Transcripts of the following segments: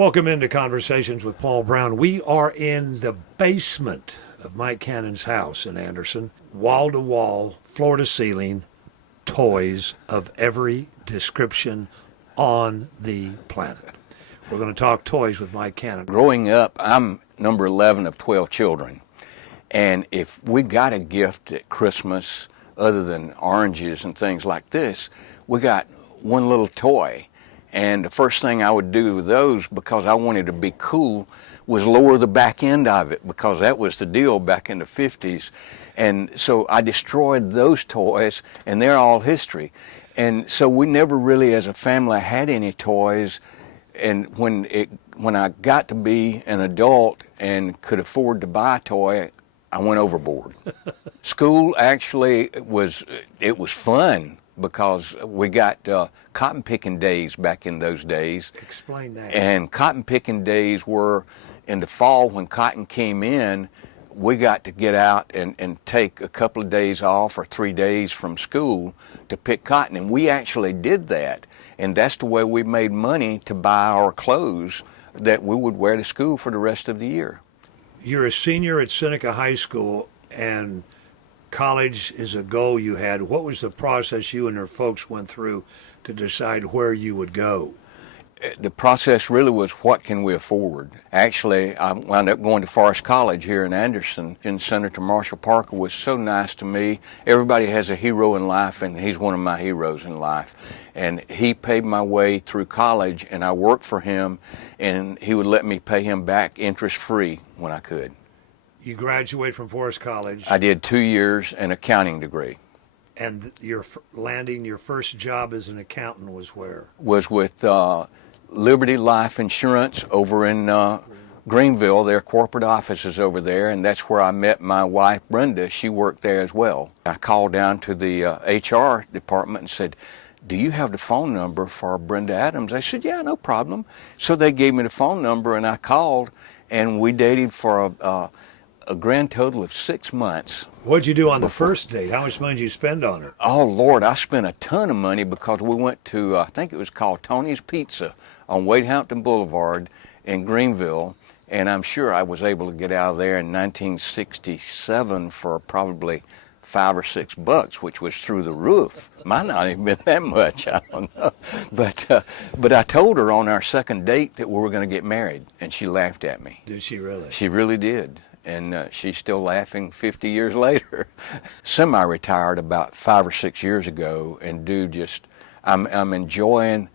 Welcome into Conversations with Paul Brown. We are in the basement of Mike Cannon's house in Anderson. Wall to wall, floor to ceiling, toys of every description on the planet. We're going to talk toys with Mike Cannon. Growing up, I'm number 11 of 12 children. And if we got a gift at Christmas, other than oranges and things like this, we got one little toy. And the first thing I would do with those, because I wanted to be cool, was lower the back end of it, because that was the deal back in the 50s. And so I destroyed those toys, and they're all history. And so we never really, as a family, had any toys. And when I got to be an adult and could afford to buy a toy, I went overboard. School actually was fun, because we got cotton picking days back in those days. Explain that. And cotton picking days were in the fall when cotton came in. We got to get out and take a couple of days off or 3 days from school to pick cotton. And we actually did that. And that's the way we made money to buy our clothes that we would wear to school for the rest of the year. You're a senior at Seneca High School, and college is a goal you had. What was the process you and your folks went through to decide where you would go? The process really was, what can we afford? Actually, I wound up going to Forest College here in Anderson, and Senator Marshall Parker was so nice to me. Everybody has a hero in life, and he's one of my heroes in life. And he paid my way through college, and I worked for him, and he would let me pay him back interest-free when I could. You graduated from Forest College. I did 2 years, an accounting degree. And landing your first job as an accountant was where? Was with Liberty Life Insurance over in Greenville. Their corporate office is over there, and that's where I met my wife, Brenda. She worked there as well. I called down to the HR department and said, "Do you have the phone number for Brenda Adams?" I said, "Yeah, no problem." So they gave me the phone number, and I called, and we dated for a grand total of 6 months. What'd you do on the first date? How much money did you spend on her? Oh, Lord, I spent a ton of money, because we went to, I think it was called Tony's Pizza on Wade Hampton Boulevard in Greenville, and I'm sure I was able to get out of there in 1967 for probably $5 or $6, which was through the roof. Might not even been that much, I don't know. But I told her on our second date that we were going to get married, and she laughed at me. Did she really? She really did. And she's still laughing 50 years later. Semi-retired about 5 or 6 years ago, and I'm enjoying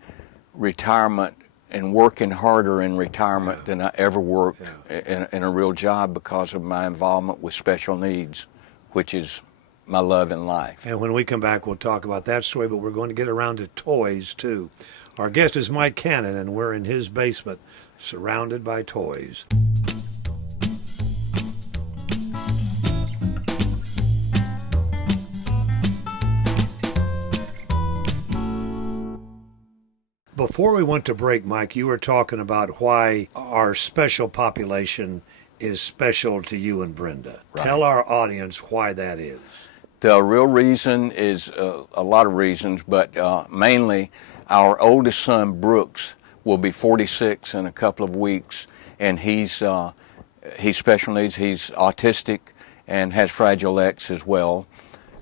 retirement and working harder in retirement than I ever worked in a real job, because of my involvement with special needs, which is my love in life. And when we come back, we'll talk about that story, but we're going to get around to toys, too. Our guest is Mike Cannon, and we're in his basement, surrounded by toys. Before we went to break, Mike, you were talking about why our special population is special to you and Brenda. Right. Tell our audience why that is. The real reason is a lot of reasons, but mainly our oldest son, Brooks, will be 46 in a couple of weeks, and he's special needs. He's autistic and has Fragile X as well.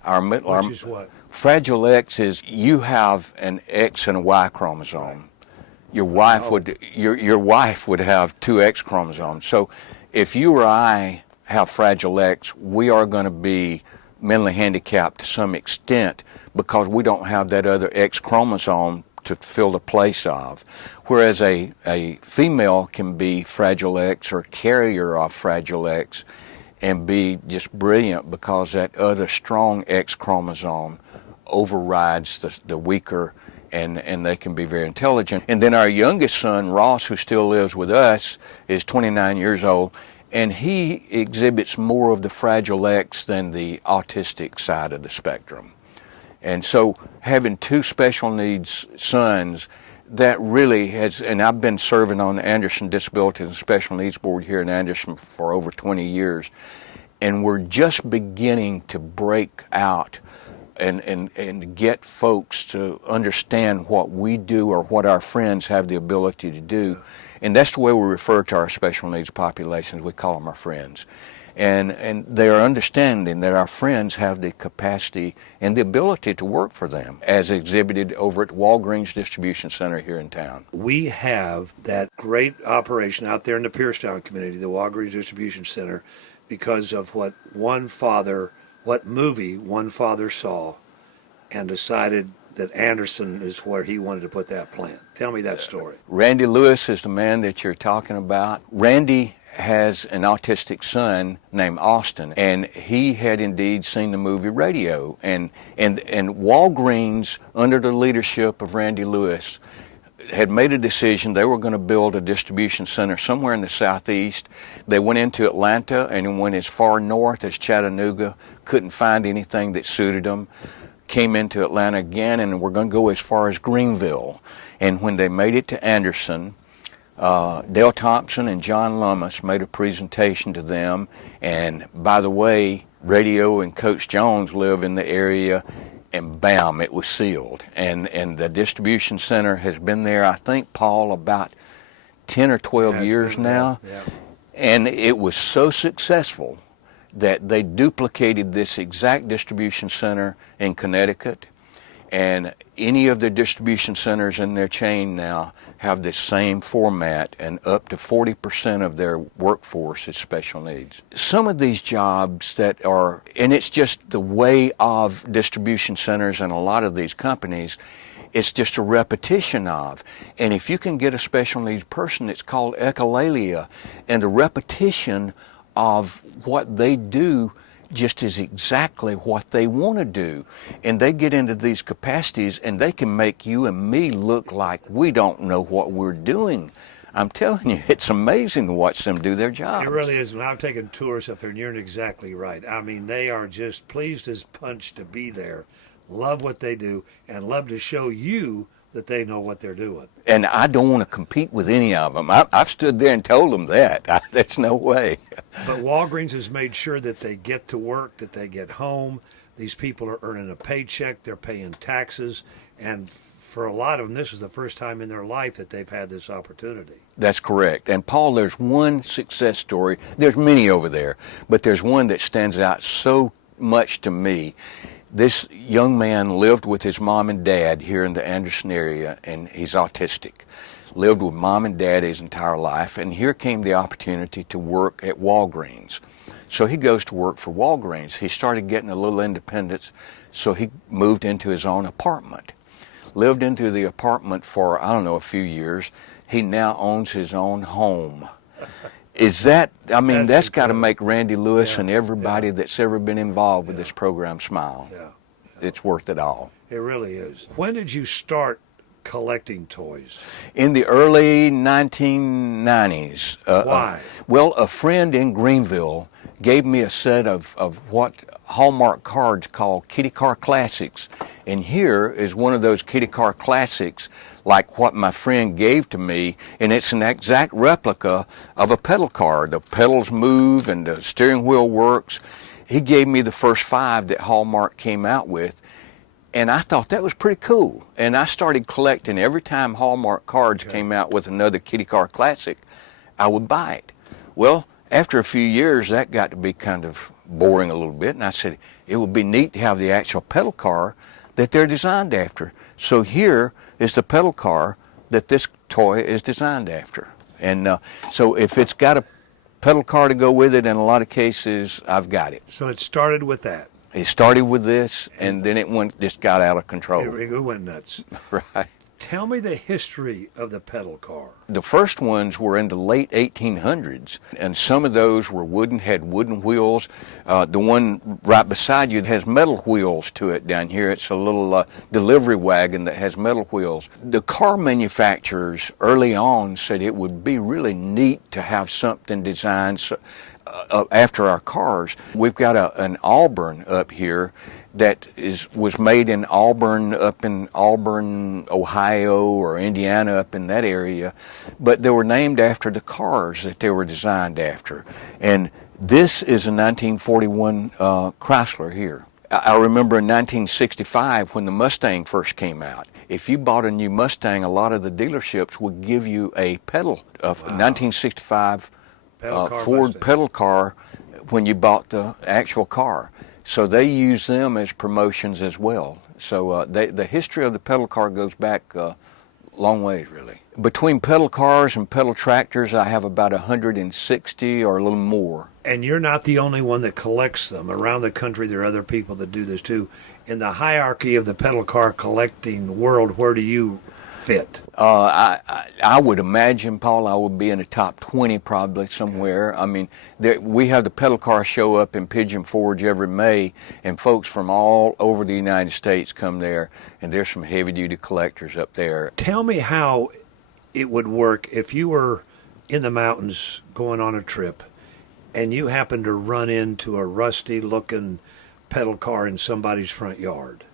Which is what? Fragile X is you have an X and a Y chromosome. Your wife would have 2 X chromosomes. So if you or I have Fragile X, we are going to be mentally handicapped to some extent, because we don't have that other X chromosome to fill the place of. Whereas a female can be Fragile X or carrier of Fragile X and be just brilliant, because that other strong X chromosome overrides the weaker, and they can be very intelligent. And then our youngest son, Ross, who still lives with us, is 29 years old, and he exhibits more of the Fragile X than the autistic side of the spectrum. And so having 2 special needs sons, that really has, and I've been serving on the Anderson Disabilities and Special Needs Board here in Anderson for over 20 years, and we're just beginning to break out and get folks to understand what we do or what our friends have the ability to do. And that's the way we refer to our special needs populations. We call them our friends. And they are understanding that our friends have the capacity and the ability to work for them, as exhibited over at Walgreens Distribution Center here in town. We have that great operation out there in the Piercetown community, the Walgreens Distribution Center, because of what movie one father saw and decided that Anderson is where he wanted to put that plant. Tell me that story. Randy Lewis is the man that you're talking about. Randy has an autistic son named Austin, and he had indeed seen the movie Radio. And Walgreens, under the leadership of Randy Lewis, had made a decision they were going to build a distribution center somewhere in the southeast. They went into Atlanta and went as far north as Chattanooga, couldn't find anything that suited them. Came into Atlanta again, and we're going to go as far as Greenville. And when they made it to Anderson, Dale Thompson and John Lummis made a presentation to them, and by the way, Radio and Coach Jones live in the area, and bam, it was sealed. And the distribution center has been there, I think, Paul, about 10 or 12 years now. Yeah. And it was so successful that they duplicated this exact distribution center in Connecticut, and any of the distribution centers in their chain now have the same format, and up to 40% of their workforce is special needs. Some of these jobs that are, and it's just the way of distribution centers and a lot of these companies, it's just a repetition of. And if you can get a special needs person, it's called echolalia, and the repetition of what they do just is exactly what they want to do. And they get into these capacities and they can make you and me look like we don't know what we're doing. I'm telling you, it's amazing to watch them do their jobs. It really is. When I've taken tours up there, and you're exactly right. I mean, they are just pleased as punch to be there, love what they do, and love to show you that they know what they're doing. And I don't want to compete with any of them. I've stood there and told them that. That's no way. But Walgreens has made sure that they get to work, that they get home. These people are earning a paycheck, they're paying taxes, and for a lot of them, this is the first time in their life that they've had this opportunity. That's correct. And Paul, there's one success story. There's many over there, but there's one that stands out so much to me. This young man lived with his mom and dad here in the Anderson area, and he's autistic. Lived with mom and dad his entire life, and here came the opportunity to work at Walgreens. So he goes to work for Walgreens. He started getting a little independence, so he moved into his own apartment. Lived into the apartment for, I don't know, a few years. He now owns his own home. Is that, I mean, that's got to make Randy Lewis and everybody that's ever been involved with this program smile. Yeah. It's worth it all. It really is. When did you start collecting toys? In the early 1990s. Why? Well, a friend in Greenville gave me a set of what Hallmark cards called Kitty Car Classics. And here is one of those Kitty Car Classics, like what my friend gave to me, and it's an exact replica of a pedal car. The pedals move and the steering wheel works. He gave me the first 5 that Hallmark came out with, and I thought that was pretty cool. And I started collecting. Every time Hallmark cards came out with another Kitty Car Classic, I would buy it. Well, after a few years, that got to be kind of boring a little bit, and I said it would be neat to have the actual pedal car that they're designed after. So here is the pedal car that this toy is designed after. And so if it's got a pedal car to go with it, in a lot of cases, I've got it. So it started with that. It started with this, and then it just got out of control. It went nuts. Right. Tell me the history of the pedal car. The first ones were in the late 1800s, and some of those were had wooden wheels. The one right beside you has metal wheels to it down here. It's a little delivery wagon that has metal wheels. The car manufacturers early on said it would be really neat to have something designed after our cars. We've got an Auburn up here that was made in Auburn, up in Auburn, Ohio, or Indiana, up in that area, but they were named after the cars that they were designed after. And this is a 1941 Chrysler here. I remember in 1965 when the Mustang first came out, if you bought a new Mustang, a lot of the dealerships would give you a pedal of 1965 Pedal car Ford Mustang. pedal car when you bought the actual car. So they use them as promotions as well. So the history of the pedal car goes back long ways, really. Between pedal cars and pedal tractors, I have about 160 or a little more. And you're not the only one that collects them. Around the country, there are other people that do this too. In the hierarchy of the pedal car collecting world, where do you fit? I would imagine, Paul, I would be in the top 20 probably somewhere. I mean, we have the pedal car show up in Pigeon Forge every May, and folks from all over the United States come there, and there's some heavy-duty collectors up there. Tell me how it would work if you were in the mountains going on a trip and you happened to run into a rusty-looking pedal car in somebody's front yard.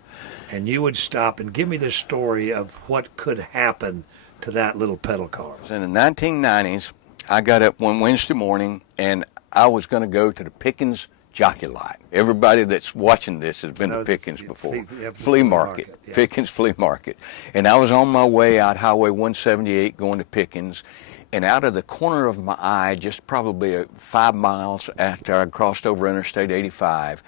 And you would stop and give me the story of what could happen to that little pedal car. In the 1990s, I got up one Wednesday morning and I was going to go to the Pickens Jockey Lot. Everybody that's watching this has been to Pickens before. Flea market. Yeah. Pickens Flea Market. And I was on my way out Highway 178 going to Pickens, and out of the corner of my eye, just probably 5 miles after I crossed over Interstate 85,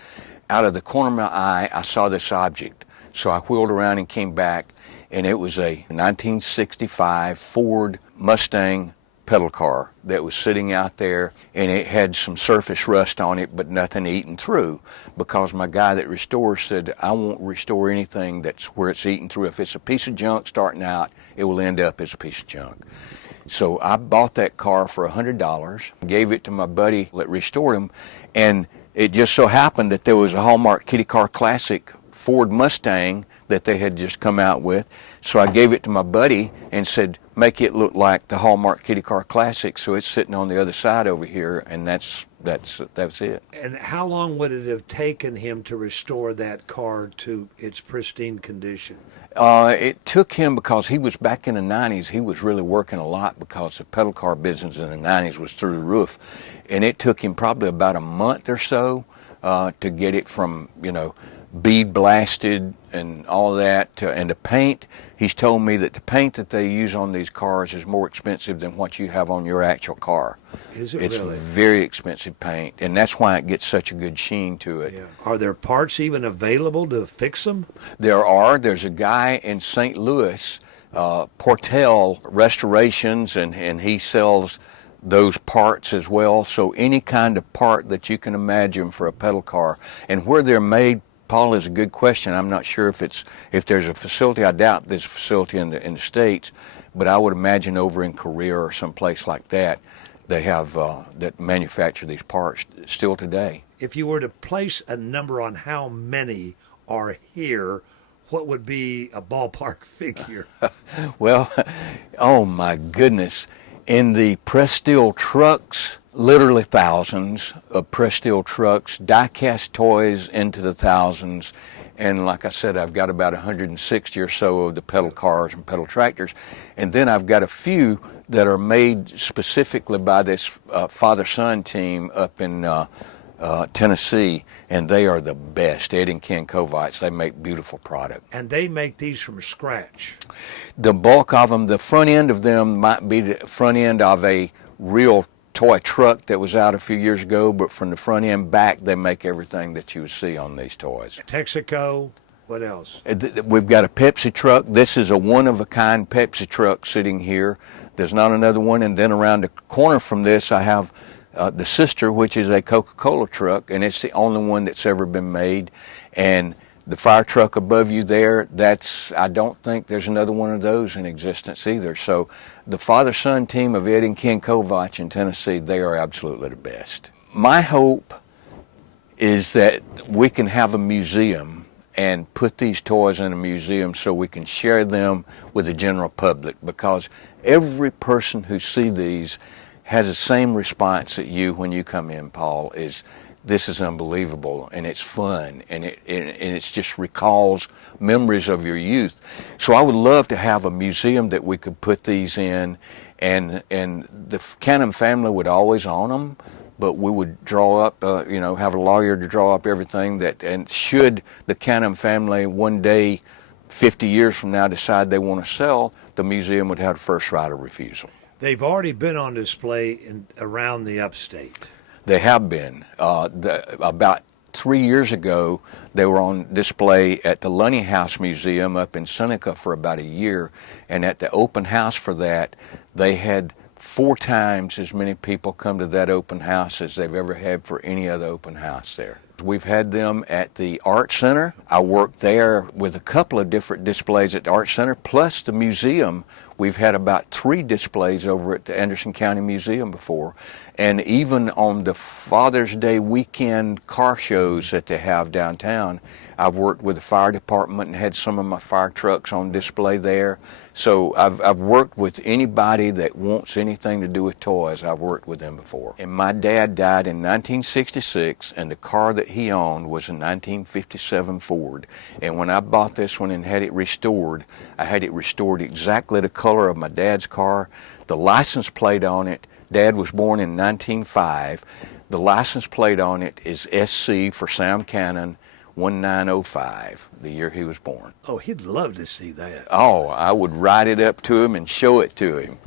out of the corner of my eye, I saw this object. So I wheeled around and came back, and it was a 1965 Ford Mustang pedal car that was sitting out there, and it had some surface rust on it, but nothing eaten through, because my guy that restores said, I won't restore anything that's where it's eaten through. If it's a piece of junk starting out, it will end up as a piece of junk. So I bought that car for $100, gave it to my buddy that restored him, and it just so happened that there was a Hallmark Kitty Car Classic Ford Mustang that they had just come out with. So I gave it to my buddy and said, make it look like the Hallmark Kitty Car Classic, so it's sitting on the other side over here, and that's it. And how long would it have taken him to restore that car to its pristine condition? It took him, because he was back in the 90s, he was really working a lot because the pedal car business in the 90s was through the roof. And it took him probably about a month or so to get it from, bead blasted and all that. And the paint, he's told me that the paint that they use on these cars is more expensive than what you have on your actual car. Is it It's really? very expensive paint, and that's why it gets such a good sheen to it. Yeah. Are there parts even available to fix them? There's a guy in St. Louis, Portel Restorations, and he sells those parts as well. So any kind of part that you can imagine for a pedal car, and where they're made, Paul, is a good question. I'm not sure if there's a facility. I doubt there's a facility in the States, but I would imagine over in Korea or someplace like that, they have that manufacture these parts still today. If you were to place a number on how many are here, what would be a ballpark figure? Well, oh my goodness. In the press steel trucks, literally thousands of press steel trucks, die-cast toys into the thousands, and like I said, I've got about 160 or so of the pedal cars and pedal tractors, and then I've got a few that are made specifically by this father-son team up in Tennessee, and they are the best. Ed and Ken Kovacs, they make beautiful product. And they make these from scratch. The bulk of them, the front end of them might be the front end of a real toy truck that was out a few years ago, but from the front end back, they make everything that you would see on these toys. Texaco, what else? We've got a Pepsi truck. This is a one-of-a-kind Pepsi truck sitting here. There's not another one, and then around the corner from this, I have the sister, which is a Coca-Cola truck, and it's the only one that's ever been made. And the fire truck above you there, I don't think there's another one of those in existence either. So the father-son team of Ed and Ken Kovacs in Tennessee, they are absolutely the best. My hope is that we can have a museum and put these toys in a museum so we can share them with the general public, because every person who sees these has the same response at you when you come in, Paul, is this is unbelievable, and it's fun, and it just recalls memories of your youth. So I would love to have a museum that we could put these in, and the Canham family would always own them, but we would draw up, have a lawyer to draw up everything and should the Canham family one day 50 years from now decide they want to sell, the museum would have first right of refusal. They've already been on display around the upstate. They have been. About 3 years ago, they were on display at the Lunny House Museum up in Seneca for about a year, and at the open house for that, they had 4 times as many people come to that open house as they've ever had for any other open house there. We've had them at the Art Center. I worked there with a couple of different displays at the Art Center, plus the museum. We've had about 3 displays over at the Anderson County Museum before. And even on the Father's Day weekend car shows that they have downtown, I've worked with the fire department and had some of my fire trucks on display there. So I've worked with anybody that wants anything to do with toys. I've worked with them before. And my dad died in 1966, and the car that he owned was a 1957 Ford. And when I bought this one and had it restored, I had it restored exactly the color of my dad's car. The license plate on it, Dad was born in 1905. The license plate on it is SC for Sam Cannon 1905, the year he was born. Oh, he'd love to see that. Oh, I would write it up to him and show it to him.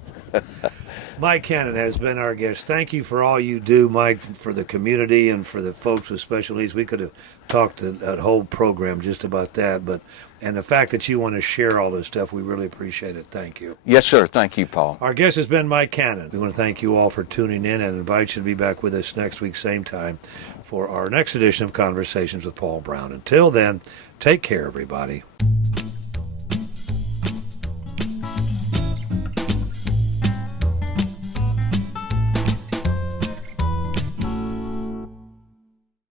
Mike Cannon has been our guest. Thank you for all you do, Mike, for the community and for the folks with special needs. We could have talked a whole program just about that, and the fact that you want to share all this stuff, we really appreciate it. Thank you. Yes, sir. Thank you, Paul. Our guest has been Mike Cannon. We want to thank you all for tuning in and invite you to be back with us next week, same time, for our next edition of Conversations with Paul Brown. Until then, take care, everybody.